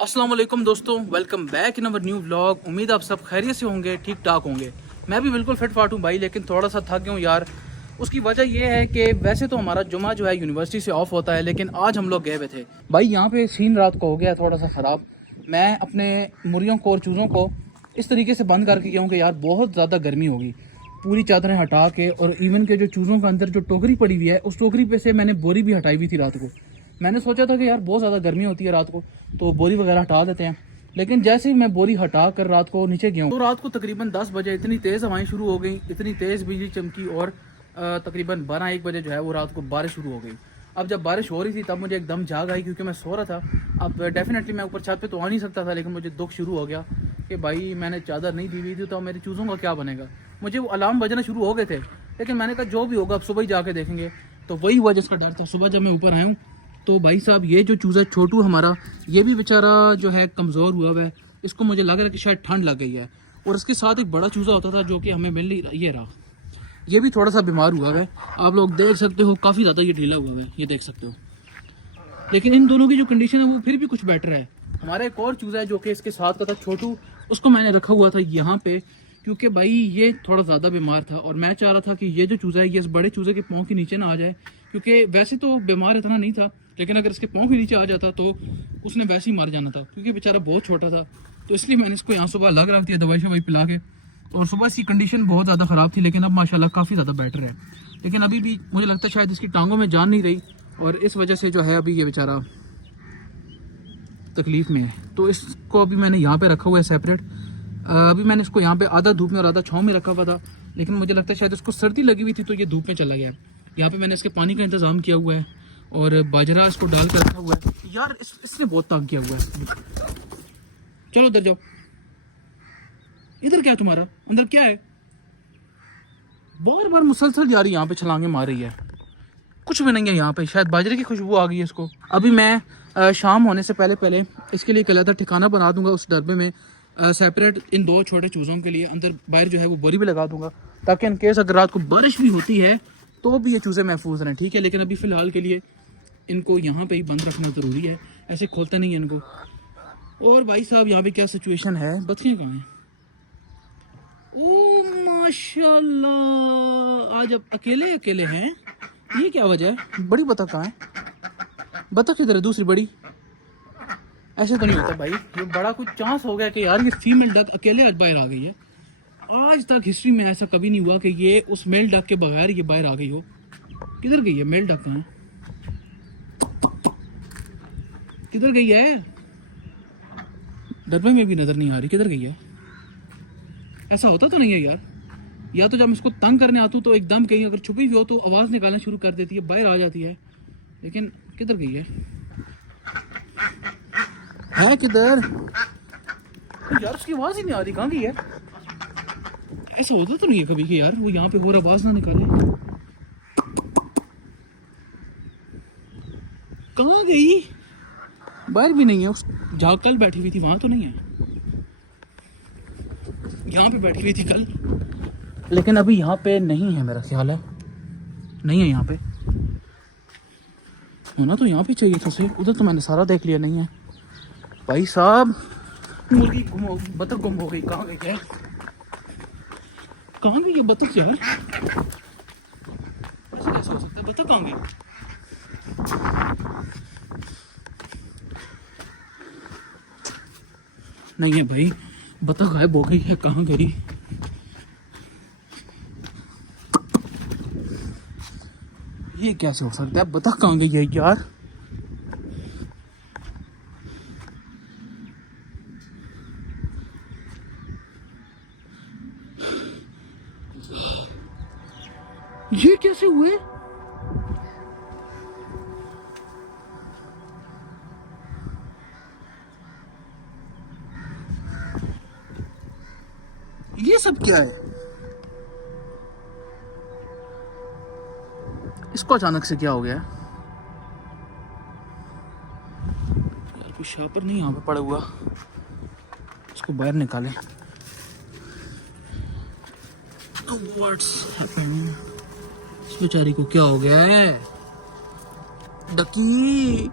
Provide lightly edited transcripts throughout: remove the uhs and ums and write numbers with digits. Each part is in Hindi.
अस्सलाम वालेकुम दोस्तों, welcome back in our new vlog. उम्मीद आप सब खैरियत से होंगे, ठीक ठाक होंगे। मैं भी बिल्कुल फिट फाट हूँ भाई, लेकिन थोड़ा सा थक गया हूँ यार। उसकी वजह यह है कि वैसे तो हमारा जुमा जो है यूनिवर्सिटी से ऑफ होता है, लेकिन आज हम लोग गए हुए थे भाई। यहाँ पे सीन रात को हो गया थोड़ा सा ख़राब। मैं अपने मुर्गियों को और चूज़ों को इस तरीके से बंद करके गया हूँ कि यार बहुत ज़्यादा गर्मी होगी। पूरी चादरें हटा के, और इवन के जो चूज़ों के अंदर जो टोकरी पड़ी हुई है, उस टोकरी पे से मैंने बोरी भी हटाई हुई थी रात को। मैंने सोचा था कि यार बहुत ज़्यादा गर्मी होती है रात को, तो बोरी वगैरह हटा देते हैं। लेकिन जैसे ही मैं बोरी हटा कर रात को नीचे गया हूँ, तो रात को तकरीबन 10 बजे इतनी तेज़ हवाएं शुरू हो गई, इतनी तेज़ बिजली चमकी, और तकरीबन 12-1 बजे जो है वो रात को बारिश शुरू हो गई। अब जब बारिश हो रही थी तब मुझे एकदम जाग आई, क्योंकि मैं सो रहा था। अब डेफिनेटली मैं ऊपर छत पे तो आ नहीं सकता था, लेकिन मुझे दुख शुरू हो गया कि भाई मैंने चादर नहीं दी हुई थी, तो मेरी चूज़ों का क्या बनेगा। मुझे वो अलार्म बजना शुरू हो गए थे, लेकिन मैंने कहा जो भी होगा अब सुबह ही जाके देखेंगे। तो वही हुआ जिसका डर था। सुबह जब मैं ऊपर आया हूँ तो भाई साहब ये जो चूज़ा छोटू हमारा, ये भी बेचारा जो है कमज़ोर हुआ हुआ है। इसको मुझे लग रहा है कि शायद ठंड लग गई है। और इसके साथ एक बड़ा चूज़ा होता था जो कि हमें मिल नहीं रहा, ये रहा। ये भी थोड़ा सा बीमार हुआ है, आप लोग देख सकते हो, काफ़ी ज़्यादा ये ढीला हुआ है, ये देख सकते हो। लेकिन इन दोनों की जो कंडीशन है वो फिर भी कुछ बेटर है। हमारा एक और चूज़ा है जो कि इसके साथ का था, छोटू। उसको मैंने रखा हुआ था यहाँ पे, क्योंकि भाई ये थोड़ा ज़्यादा बीमार था, और मैं चाह रहा था कि ये जो चूज़ा है ये इस बड़े चूज़े के पाँव के नीचे ना आ जाए, क्योंकि वैसे तो बीमार इतना नहीं था, लेकिन अगर इसके पाँव के नीचे आ जाता तो उसने वैसे ही मर जाना था, क्योंकि बेचारा बहुत छोटा था। तो इसलिए मैंने इसको यहाँ सुबह अलग रख दिया, दवाई शवाई पिला के। और सुबह इसकी कंडीशन बहुत ज़्यादा ख़राब थी, लेकिन अब माशाल्लाह काफ़ी ज़्यादा बेटर है। लेकिन अभी भी मुझे लगता है शायद इसकी टांगों में जान नहीं रही, और इस वजह से जो है अभी ये बेचारा तकलीफ़ में है। तो इसको अभी मैंने यहाँ पे रखा हुआ है सेपरेट। अभी मैंने इसको यहाँ पे आधा धूप में और आधा छाँव में रखा हुआ था, लेकिन मुझे लगता है शायद इसको सर्दी लगी हुई थी तो ये धूप में चला गया। यहाँ पे मैंने इसके पानी का इंतज़ाम किया हुआ है, और बाजरा इसको डाल कर रखा हुआ है। यार इसने बहुत तंग किया हुआ है। चलो उधर जाओ। इधर क्या है तुम्हारा, अंदर क्या है? बार बार मुसलसल जा रही, यहाँ पे छलांगे मार रही है। कुछ भी नहीं है यहाँ पे, शायद बाजरे की खुशबू आ गई है इसको। अभी मैं शाम होने से पहले पहले इसके लिए कहता ठिकाना बना दूंगा उस डब्बे में, सेपरेट इन दो छोटे चूज़ों के लिए। अंदर बाहर जो है वो बोरी भी लगा दूंगा, ताकि इन केस अगर रात को बारिश भी होती है तो भी ये चूज़े महफूज रहें, ठीक है। लेकिन अभी फ़िलहाल के लिए इनको यहाँ पे ही बंद रखना ज़रूरी है, ऐसे खोलते नहीं है इनको। और भाई साहब यहाँ पे क्या सिचुएशन है, बच्चे कहाँ हैं? ओ माशाल्लाह, आज अब अकेले अकेले हैं। ये क्या वजह है? बड़ी बतख कहाँ है? बतख किधर है दूसरी बड़ी? ऐसे तो नहीं होता भाई, ये बड़ा कुछ चांस हो गया कि यार ये फीमेल डक अकेले आज बाहर आ गई है। आज तक हिस्ट्री में ऐसा कभी नहीं हुआ कि ये उस मेल डक के बगैर ये बाहर आ गई हो। किधर गई है मेल डक? कहाँ किधर गई है? डब्बे में भी नजर नहीं आ रही, किधर गई है? ऐसा होता तो नहीं है यार। या तो जब मैं इसको तंग करने आता हूँ तो एकदम कहीं अगर छुपी हुई हो तो आवाज़ निकालना शुरू कर देती है, बाहर आ जाती है। लेकिन किधर गई है किधर? यार उसकी आवाज़ ही नहीं आ रही, कहाँ गई है? ऐसा होता तो नहीं है कभी कि यार वो यहाँ पे और आवाज़ ना निकाले। कहाँ गई? बाहर भी नहीं है। उस जहाँ कल बैठी हुई थी वहाँ तो नहीं है, यहाँ पे बैठी हुई थी कल, लेकिन अभी यहाँ पे नहीं है, मेरा ख्याल है नहीं है यहाँ पे। होना तो यहाँ पे चाहिए था सही, उधर तो मैंने सारा देख लिया, नहीं है भाई साहब। मुर्गी गुम हो, बतख गुम हो गई, कहाँ गई है? कहाँ गई ये बतख यार? ऐसा कैसे हो सकता है? बतख कहाँ गई? नहीं है भाई, बतख गायब हो गई है, कहाँ गई? ये कैसे हो सकता है? बतख कहाँ गई है यार? ये कैसे हुए? ये सब क्या है? इसको अचानक से क्या हो गया? यार कोई शापर नहीं यहाँ पे पड़ा हुआ, इसको बाहर निकाले। What's happening? इस बेचारी को क्या हो गया है? डकी,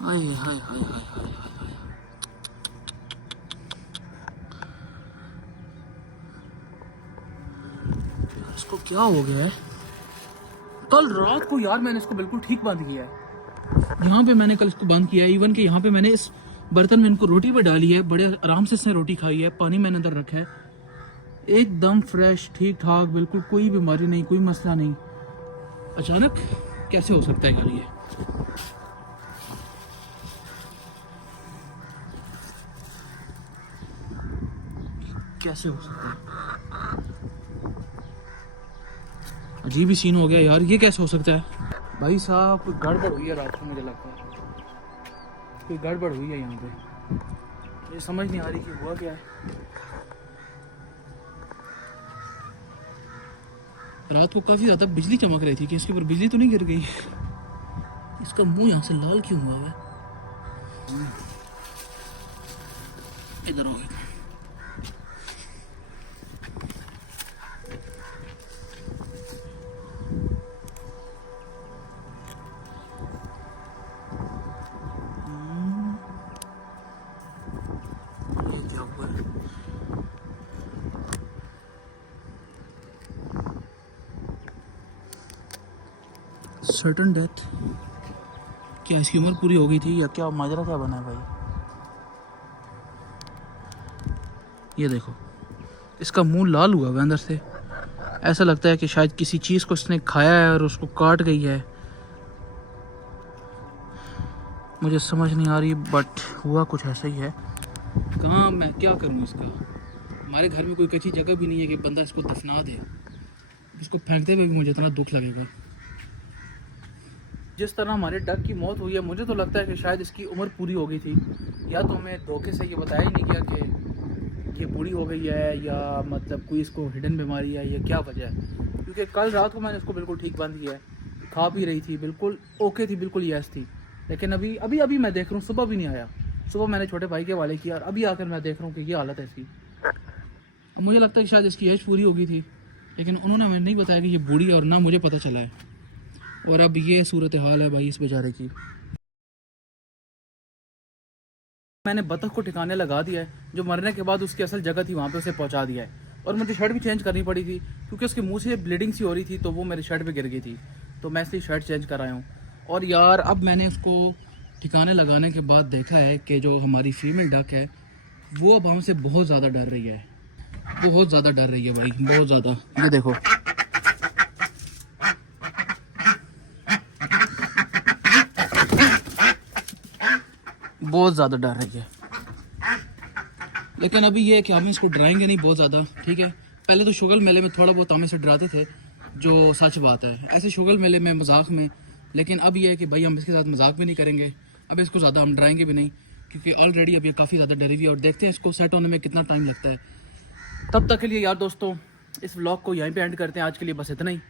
हाय हाय हाय हाय। इसको क्या हो गया है? कल रात को यार मैंने इसको बिल्कुल ठीक बंद किया है। यहाँ पे मैंने कल इसको बंद किया है। इवन कि यहाँ पे मैंने इस बर्तन में इनको रोटी पे डाली है, बड़े आराम से इसने रोटी खाई है। पानी मैंने अंदर रखा है, एकदम फ्रेश, ठीक ठाक, बिल्कुल कोई बीमारी नहीं, कोई मसला नहीं। अचानक कैसे हो सकता है यार ये? कैसे हो सकता है? अजीब ही सीन हो गया यार, ये कैसे हो सकता है? भाई साहब कोई गड़बड़ हुई है रात को, मुझे लगता है कोई गड़बड़ हुई है यहाँ पे। ये समझ नहीं आ रही कि हुआ क्या है। रात को काफ़ी ज़्यादा बिजली चमक रही थी कि इसके ऊपर बिजली तो नहीं गिर गई? इसका मुंह यहाँ से लाल क्यों हुआ है? इधर हो गया। ये क्या हुआ है? Certain death. क्या इसकी उम्र पूरी हो गई थी या क्या माजरा क्या बना है भाई? ये देखो, इसका मुंह लाल हुआ है अंदर से। ऐसा लगता है कि शायद किसी चीज़ को इसने खाया है और उसको काट गई है। मुझे समझ नहीं आ रही, बट हुआ कुछ ऐसा ही है। कहाँ मैं क्या करूँ इसका? हमारे घर में कोई कच्ची जगह भी नहीं है कि बंदा इसको दफना दे। इसको फेंकते हुए भी मुझे इतना दुख लगेगा। जिस तरह हमारे डक की मौत हुई है, मुझे तो लगता है कि शायद इसकी उम्र पूरी हो गई थी, या तो हमें धोखे से ये बताया ही नहीं गया कि ये बूढ़ी हो गई है, या मतलब कोई इसको हिडन बीमारी है, या क्या वजह है। क्योंकि कल रात को मैंने इसको बिल्कुल ठीक बंद किया है, खा पी रही थी, बिल्कुल ओके थी, बिल्कुल यस थी। लेकिन अभी अभी अभी मैं देख रहा हूँ, सुबह भी नहीं आया। सुबह मैंने छोटे भाई के हवाले किया और अभी आकर मैं देख रहा हूँ कि ये हालत है इसकी। अब मुझे लगता है कि शायद इसकी एज पूरी हो गई थी, लेकिन उन्होंने हमें नहीं बताया कि ये बूढ़ी है, और ना मुझे पता चला है। और अब ये सूरत हाल है भाई इस बेचारे की। मैंने बतख को ठिकाने लगा दिया है, जो मरने के बाद उसकी असल जगह थी वहाँ पे उसे पहुँचा दिया है। और मुझे शर्ट भी चेंज करनी पड़ी थी क्योंकि उसके मुंह से ब्लीडिंग सी हो रही थी, तो वो मेरे शर्ट पे गिर गई थी, तो मैं इसलिए शर्ट चेंज कर आया हूँ। और यार अब मैंने उसको ठिकाने लगाने के बाद देखा है कि जो हमारी फीमेल डक है वो अब हमसे बहुत ज़्यादा डर रही है, बहुत ज़्यादा डर रही है भाई, बहुत ज़्यादा। ये देखो, बहुत ज़्यादा डर रही है। लेकिन अभी ये है कि हम इसको डराएंगे नहीं बहुत ज़्यादा, ठीक है। पहले तो शुगल मेले में थोड़ा बहुत हम इसे डराते थे, जो सच बात है, ऐसे शुगल मेले में मजाक में। लेकिन अब ये है कि भाई हम इसके साथ मजाक भी नहीं करेंगे, अब इसको ज़्यादा हम डराएंगे भी नहीं, क्योंकि ऑलरेडी अब ये काफ़ी ज़्यादा डरी हुई है। और देखते हैं इसको सेट होने में कितना टाइम लगता है। तब तक के लिए यार दोस्तों, इस व्लॉग को यहीं पे एंड करते हैं। आज के लिए बस इतना ही।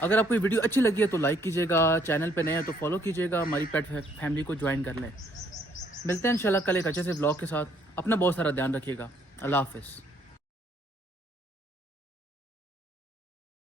अगर आपको ये वीडियो अच्छी लगी है तो लाइक कीजिएगा, चैनल पे नए हैं तो फॉलो कीजिएगा, हमारी पेट फैमिली को ज्वाइन कर लें। मिलते हैं इंशाल्लाह कल एक अच्छे से व्लॉग के साथ। अपना बहुत सारा ध्यान रखिएगा। अल्लाह हाफिज़।